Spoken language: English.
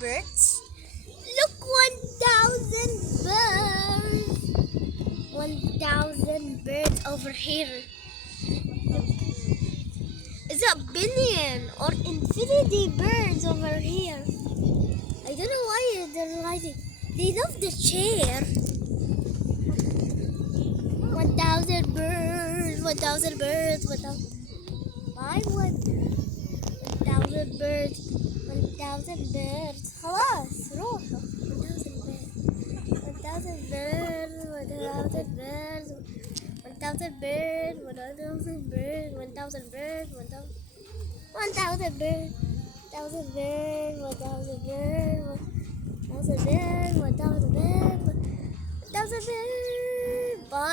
birds. Look, 1,000 birds. 1,000 birds over here. It's a billion or infinity birds over here. I don't know why they're writing. They love the chair. 1,000 birds. 1,000 birds. 1,000. Why 1,000 birds? 1,000 birds. خلاص روحوا. 1,000 birds. 1,000 birds. 1,000 birds. 1,000 birds. 1,000 birds. 1,000 birds. 1,000 birds. 1,000 birds. 1,000 birds. 1,000 birds. 1,000 birds. 1,000 birds. Bye.